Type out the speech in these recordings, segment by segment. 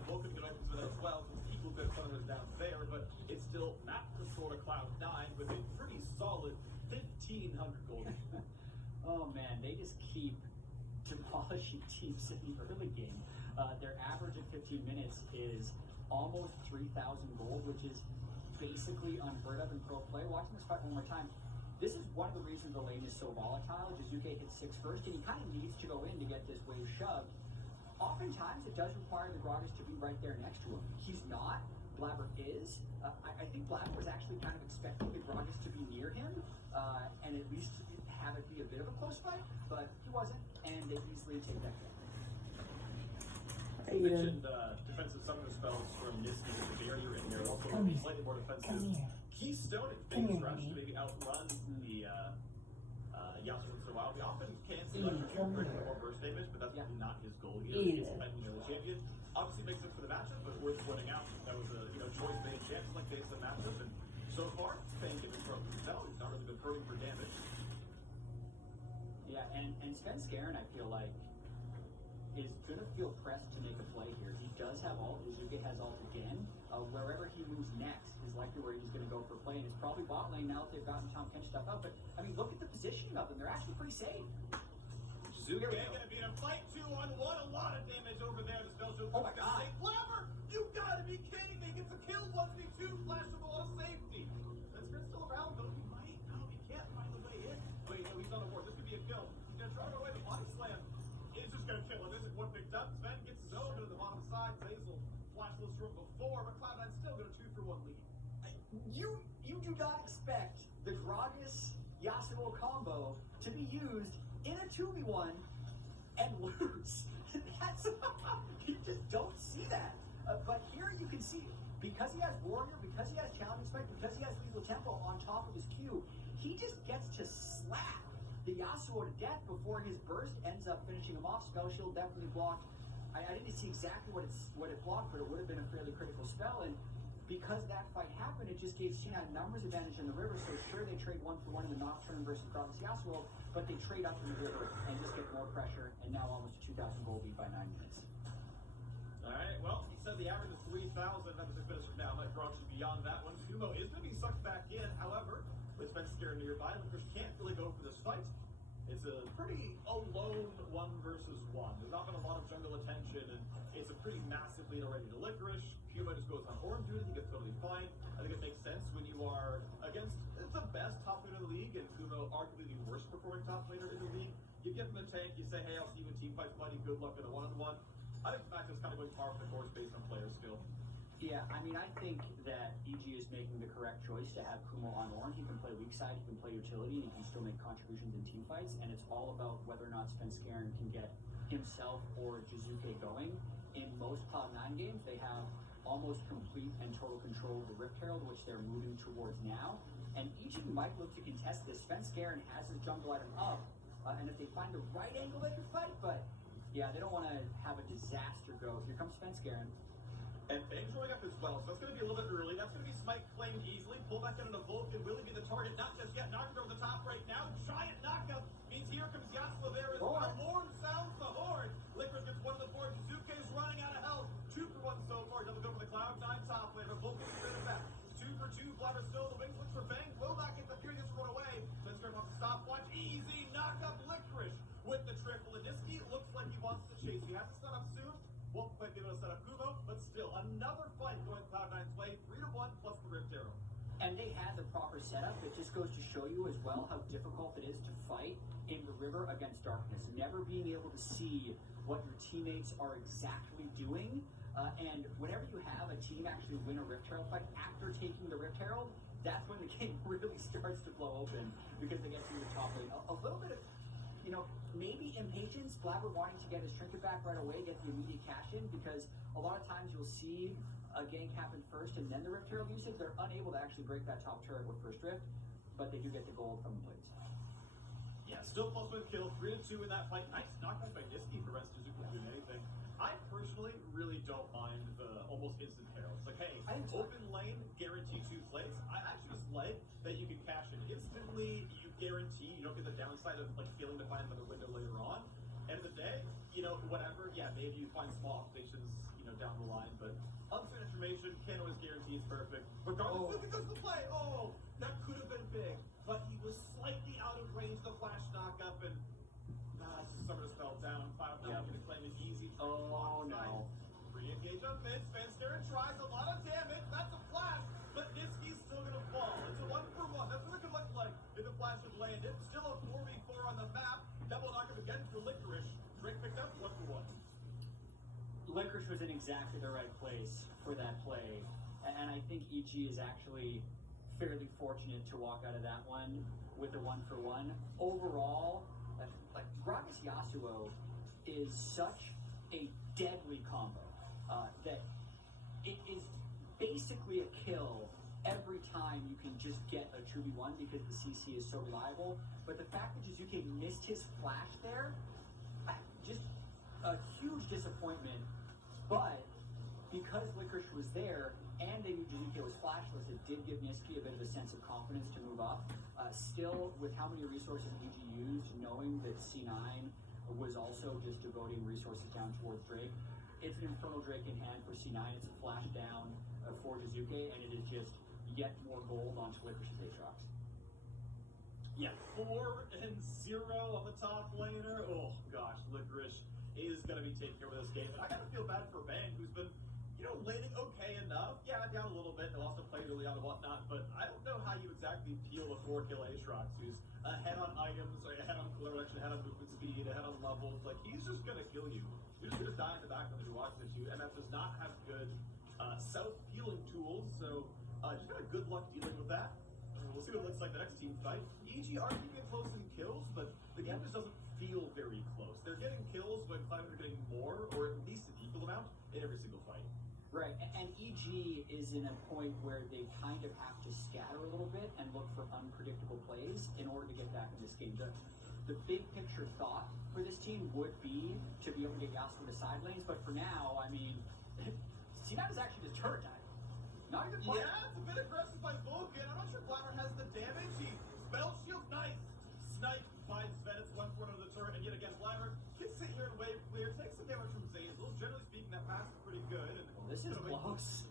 side, Vulcan can open to that as well, so equal bit of fun down there, but it's still not the sort of Cloud9 with a pretty solid 1,500 gold. Oh man, they just keep demolishing teams in the early game. Their average at 15 minutes is almost 3,000 gold, which is basically unheard of in pro play. Watching this fight one more time, this is one of the reasons the lane is so volatile. Jizuke hits 6 first, and he kind of needs to go in to get this wave shoved. Oftentimes, it does require the Gragas to be right there next to him. He's not. Blabber is. I think Blabber was actually kind of expecting the Gragas to be near him, and at least have it be a bit of a close fight, but he wasn't, and they easily take that game. You mentioned defensive summoner spells from Nisky with the barrier in there, also slightly more defensive. Keystone and Phase Rush to maybe outrun the Yasuo once in a while. We often can see Electric bring more burst damage, but that's really not his goal here. He's defending the champion. Obviously makes it for the matchup, but worth pointing out that was a choice made chances like this in the matchup, and so far, Fang giving from himself, he's not really been hurting for damage. Yeah, and Sven Skaren, I feel like, is going to feel pressed to make a play here. He does have ult. Jizuke has ult again. Wherever he moves next is likely where he's going to go for a play, and it's probably bot lane now that they've gotten Tom Kench stuff out. But, I mean, look at the positioning of them. They're actually pretty safe. Jizuke going to be in a fight 2-on-1. A lot of damage over there. The spell shows. Oh, my God. Blabber! You got to be kidding me. Gets a kill 1v2. Flash of a lot of safety. That's still around, though. He might. No, he can't find the way in. Wait, no, he's on the board. This could be a kill. He's going to try to run away. The body slam is just going to kill him. This is one picked up. Sven gets his own to the bottom side. Zazel flashless from before, but Cloud9 still got a 2-for-1 lead. You do not expect the Gragas Yasuo combo to be used in a 2v1 and lose. That's you just don't see that. But here you can see, because he has Warrior, because he has Challenging Spike, because he has Lethal Tempo on top of his Q, he just gets to slap the Yasuo to death before his burst ends up finishing him off. Spell Shield definitely blocked. I didn't see exactly what it blocked, but it would have been a fairly critical spell. And because that fight happened, it just gave Cena a numbers advantage in the river. So sure, they trade 1-for-1 in the Nocturne versus Gragas Yasuo, but they trade up in the river and just get more pressure. And now almost a 2,000 gold lead by 9 minutes. All right, well, he said the average is 3,000. That was 6 minutes from now. Might draw beyond that one. Kumo is going to be sucked back in. However, with Sven Skaren nearby, Licorice can't really go for this fight. It's a pretty alone 1 versus 1. There's not been a lot of jungle attention, and it's a pretty massive lead already to Licorice. Kumo just goes on Ornn duty. He gets totally fine. I think it makes sense when you are against the best top laner in the league, and Kumo arguably the worst performing top laner in the league. You give him a tank, you say, hey, I'll see you in team fights, buddy. Good luck in a 1-on-1. I think the match is kind of going par for the course based on player skill. Yeah, I mean, I think that EG is making the correct choice to have Kumo on Ornn. He can play weak side, he can play utility, and he can still make contributions in team fights. And it's all about whether or not Sven Skaren can get himself or Jizuke going. In most Cloud9 games, they have almost complete and total control of the Rift Herald, which they're moving towards now. And EG might look to contest this. Sven Skaren has his jungle item up, and if they find the right angle, they can fight. But yeah, they don't want to have a disaster go. Here comes Sven Skaren. And Fang's going up as well, so that's going to be a little bit early. That's going to be Smite claimed easily. Pull back into Vulcan. Will he be the target? Not just yet. Knocked over the top right now. Giant knockup means here comes Yasuo there as well. Ornn sounds the horn. Licorice gets one of the board. Jizuke is running out of health. 2-for-1 so far. Doesn't go for the Cloud9 top laner. Vulcan is straight back. 2-for-2. Blabber still. The wings looks for Fang. Will not get the Furious to run away. Svenskaren wants to stopwatch. Easy knockup. Licorice with the triple. And Nisky looks like he wants to chase. He has to set up soon. Won't quite be able to set up Kumo, but still another fight going Cloud9's way, 3-1 plus the Rift Arrow. And they had the proper setup. It just goes to show you as well how difficult it is to fight in the river against darkness. Never being able to see what your teammates are exactly doing. And whenever you have a team actually win a Rift Herald fight after taking the Rift Herald, that's when the game really starts to blow open because they get through the top lane. A little bit of, maybe impatience, Blabber wanting to get his trinket back right away, get the immediate cash in, because a lot of times you'll see a gank happen first and then the Rift Herald usage. They're unable to actually break that top turret with first Rift, but they do get the gold from the plates. Yeah, still plus 1 kill, 3-2 in that fight. Nice knockback by Nisky for rest Jizuke doing anything. I personally really don't mind the almost instant heralds. Like, hey, open lane, guarantee 2 plates. I actually just like that you can cash in instantly. You guarantee you don't get the downside of like failing to find another window later on. End of the day, whatever. Yeah, maybe you find small activations, down the line. routine's perfect. Regardless, look at this play. Oh, that could have been big, but he was slightly out of range. The flash knockup, and Summer just fell down. Final down, going to claim it easy. Oh no! Re-engage on mid. Spencer tries a lot of damage. That's a flash, but Niski's still going to fall. It's a 1-for-1. That's what it could look like if the flash had landed. Still a 4v4 on the map. Double knockup again for Licorice. Drake picked up 1-for-1. Licorice was in exactly the right place for that play, and I think EG is actually fairly fortunate to walk out of that one with a 1-for-1. Overall, like Gragas Yasuo is such a deadly combo that it is basically a kill every time you can just get a 2v1 because the CC is so reliable. But the fact that Jizuke missed his flash there, just a huge disappointment. But because Licorice was there and they knew Jizuke was flashless, it did give Niski a bit of a sense of confidence to move up. Still, with how many resources EG used, knowing that C9 was also just devoting resources down towards Drake, it's an Infernal Drake in hand for C9. It's a flash down for Jizuke, and it is just yet more gold onto Licorice's Aatrox. Yeah, 4-0 on the top laner. Oh gosh, Licorice is going to be taking over this game. And I got to feel bad for Bang, who's been, laning okay enough. Yeah, down a little bit. They also played early on and whatnot. But I don't know how you exactly peel a 4-kill Aatrox, who's ahead on items, or ahead on collection, ahead on movement speed, ahead on levels. Like, he's just going to kill you. You're just going to die in the background if you're watching this. MF does not have good self-healing tools. So just kind of good luck dealing with that. We'll see what it looks like the next team fight. EG are keeping it close in kills, but the game just doesn't feel very close. They're getting kills when Cloud are getting more, or at least an equal amount, in every single fight. Right, and EG is in a point where they kind of have to scatter a little bit and look for unpredictable plays in order to get back in this game. The big picture thought for this team would be to be able to get Yasuo to side lanes, but for now, I mean, C9 is actually just turret diving. Not a good play. Yeah, it's a bit aggressive by Vulcan. I'm not sure Glamour has the damage. He spell shield, nice. Snipe finds Sven. It's 1-4 under the turret, and yet again, Glamour can sit here and wave clear, take some damage from Zazel. Generally speaking, that pass is pretty good. And this is close.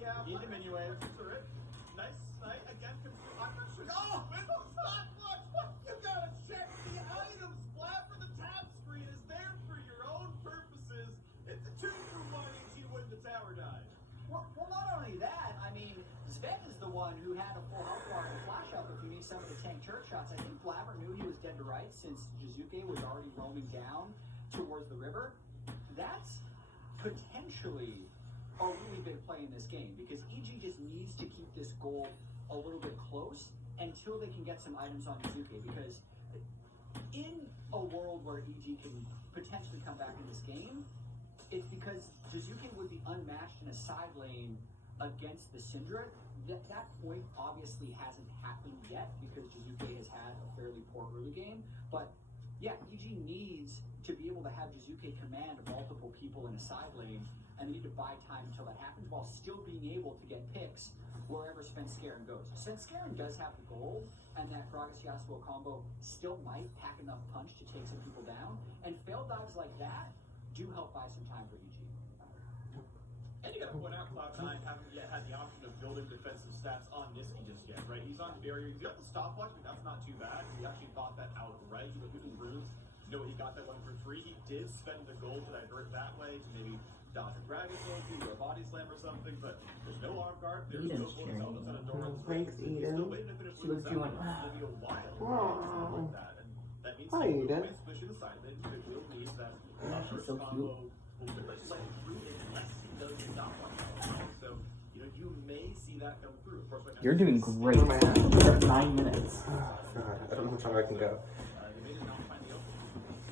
Yeah, need to minion wave. Turret. Nice snipe. Again, comes through. I'm not sure. Oh, Middle's not much. You gotta check the items. Blab for the tab screen is there for your own purposes. It's a 2-for-1 EG win the tower dive. Well, not only that, I mean, Sven is the one who had a full health bar and flash up if you need some of the tank turret shots. I think Blabber knew he was dead to rights since Jizuke was already roaming down towards the river. That's potentially a really big play in this game because EG just needs to keep this goal a little bit close until they can get some items on Jizuke, because in a world where EG can potentially come back in this game, it's because Jizuke would be unmatched in a side lane against the Syndra. That point obviously hasn't happened yet because Jizuke has had a fairly poor early game. But yeah, EG needs to be able to have Jizuke command multiple people in a side lane, and they need to buy time until that happens while still being able to get picks wherever Svenskeren goes. Svenskeren does have the gold, and that Gragas Yasuo combo still might pack enough punch to take some people down, and failed dives like that do help buy some time for EG. And you gotta point out, Cloud9 haven't yet had the option of building defensive stats on Niski just yet, right? He's on barrier, he's got the stopwatch, but that's not too bad. He actually thought that out right. He was using runes. He got that one for free. He did spend the gold to divert that way to maybe dodge a dragon ulti or a body slam or something, but there's no arm guard, there's no bonus elements on Adoran's Thanks, Eden. Still waiting to finish She was doing It'll be a while. Aww. Like that. And that means Hi, Eden. especially the side lane, because we'll need that She's first so combo cute. will be like through unless he does not want to. So, you may see that come through. Of course, right now, You're doing great. Oh, man. You have 9 minutes. God, I don't know how far I can go. they may not find the opening.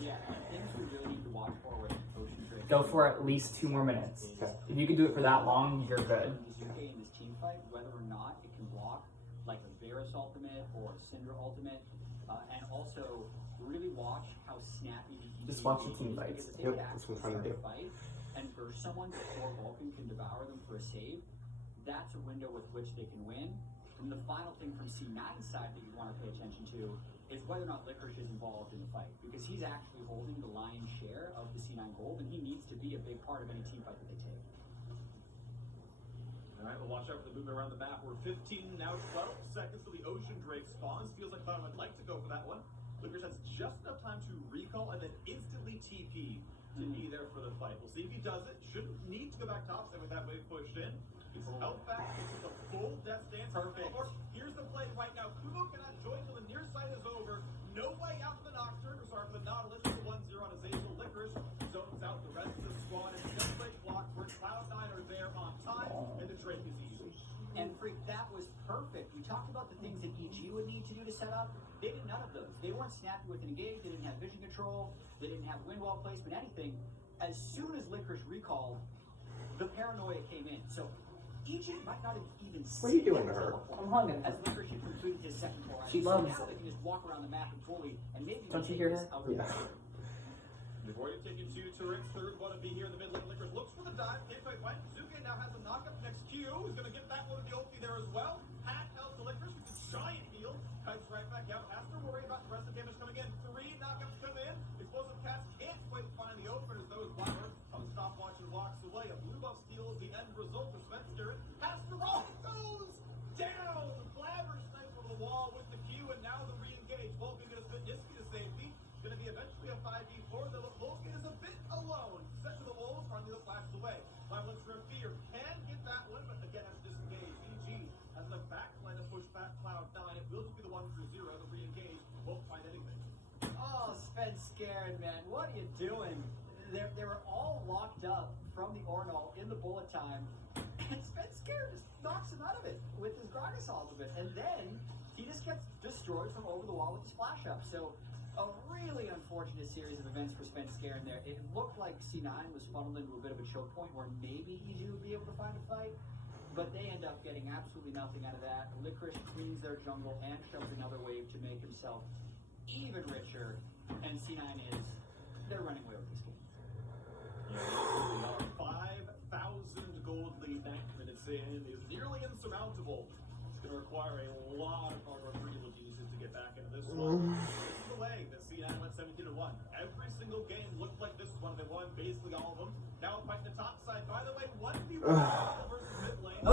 Yeah, and things we really need to watch for with Ocean Drake. Go for at least 2 more minutes. Okay. If you can do it for that long, you're good. Jizuke in this team fight, whether or not it can block like a Varus ultimate or a Syndra ultimate, and also really watch how snappy the Just watch the team fights. Yep, that's what I'm trying to do. Fight and burst someone before Vulcan can devour them for a save. That's a window with which they can win. And the final thing from C9's side that you want to pay attention to is whether or not Licorice is involved in the fight, because he's actually holding the lion's share of the C9 gold, and he needs to be a big part of any team fight that they take. All right, we'll watch out for the movement around the map. We're 15, now 12 seconds till the Ocean Drake spawns. Feels like Cloud would like to go for that one. Licorice has just enough time to recall and then instantly TP to be there for the fight. We'll see if he does it. Shouldn't need to go back topside with that wave pushed in. He's out back. This is a full death stance. Perfect. Here's the play right now. Kubo cannot join till the near side is over. No way out for the Nocturne. Sorry for the Nautilus. The 1-0 on Azazel. Licorice zones out the rest of the squad and just break blocks where Cloud9 are there on time and the Drake is easy. And Freak, that was perfect. We talked about the things that EG would need to do to set up. They did none of those. They weren't snappy with an engage. They didn't have vision control. They didn't have wind wall placement, anything. As soon as Licorice recalled, the paranoia came in. So EG might not have even seen What are you doing to her? I'm hugging as her. Licorice had completed his second core. She so loves now it. they can just walk around the map and fully, and maybe Don't you take hear this her? out. Yeah. They've already taken 2 turrets. Third one to be here in the mid lane. Licorice looks for the dive. Can't quite find it. Zuke now has a knockup next Q. He's going to get that one with the ulti there as well. Hack out to Licorice with a giant heal. Kites right back out. Has to worry about the rest of the damage coming in. 3 knockups come in. Explosive cast can't quite find the openers. Those Blabber on the stopwatch and walks away. A blue buff steals the end result for Spencer. Has to roll. Goes down. Blabber snipes over the wall with the Q, and now the re-engage. Vulcan going to spit Nisky to safety. Going to be eventually a 5v4. The Vulcan is a bit alone. Set to the walls, finally the flashes away. Live looks for a fear. Can get that one, but again has to disengage. EG has the backline to push back Cloud9. It will just be the 1-0. The re-engage won't find anything. Oh, Spence scared, man. What are you doing? They were all locked up from the Ornal in the bullet time. And Spence scared just knocks him out of it with his Gragas ultimate. And then he just gets destroyed from over the wall with the splash up. So a really unfortunate series of events for Spence Scare in there. It looked like C9 was funneled into a bit of a choke point where maybe EG would be able to find a fight. But they end up getting absolutely nothing out of that. Licorice cleans their jungle and shoves another wave to make himself even richer. And C9 they're running away with this game. Yeah, 5,000 gold lead, 9 minutes in, is nearly insurmountable. It's going to require a lot of hard work for Ulysses to get back into this one. This is the way that C9 went 17-1. Every single game looked like this one. They won basically all of them. Now fighting the top side. By the way, 1v1 versus mid lane.